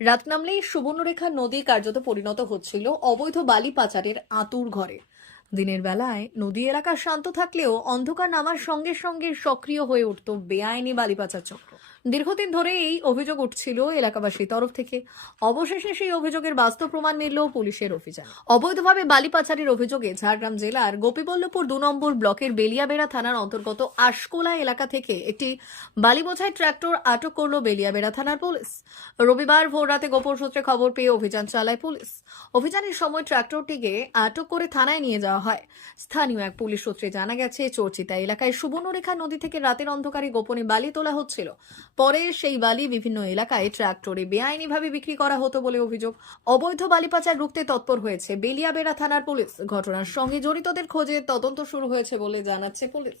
রাত নামলেই সুবর্ণরেখা নদী কার্যত পরিণত হচ্ছিল অবৈধ বালি পাচারের আঁতুর ঘরে। দিনের বেলায় নদী এলাকা শান্ত থাকলেও অন্ধকার নামার সঙ্গে সঙ্গে সক্রিয় হয়ে উঠত বেআইনি বালি পাচার চক্র। দীর্ঘদিন ধরে এই অভিযোগ উঠছিল এলাকাবাসীর তরফ থেকে। অবশেষে সেই অভিযোগের বাস্তব প্রমাণ মিলল পুলিশের অভিযান। অবৈধভাবে বালি পাচারের অভিযোগে ঝাড়গ্রাম জেলার গোপীবল্লভপুর দু নম্বর ব্লকের বেলিয়াবেড়া থানার অন্তর্গত আশকোলা এলাকা থেকে একটি বালি বোঝাই ট্রাক্টর আটক করল বেলিয়াবেড়া থানার পুলিশ। রবিবার ভোররাতে গোপন সূত্রে খবর পেয়ে অভিযান চালায় পুলিশ। অভিযানের সময় ট্রাক্টরটিকে আটক করে থানায় নিয়ে যাওয়া হয়। স্থানীয় এক পুলিশ সূত্রে জানা গেছে, চর্চিতা এলাকায় সুবর্ণরেখা নদী থেকে রাতের অন্ধকারে গোপনে বালি তোলা হচ্ছিল। পরে সেই বালি বিভিন্ন এলাকায় ট্রাক্টরে বেআইনিভাবে বিক্রি করা হতো বলে অভিযোগ। অবৈধ বালি পাচার রুখতে তৎপর হয়েছে বেলিয়াবেড়া থানার পুলিশ। ঘটনার সঙ্গে জড়িতদের খোঁজে তদন্ত শুরু হয়েছে বলে জানাচ্ছে পুলিশ।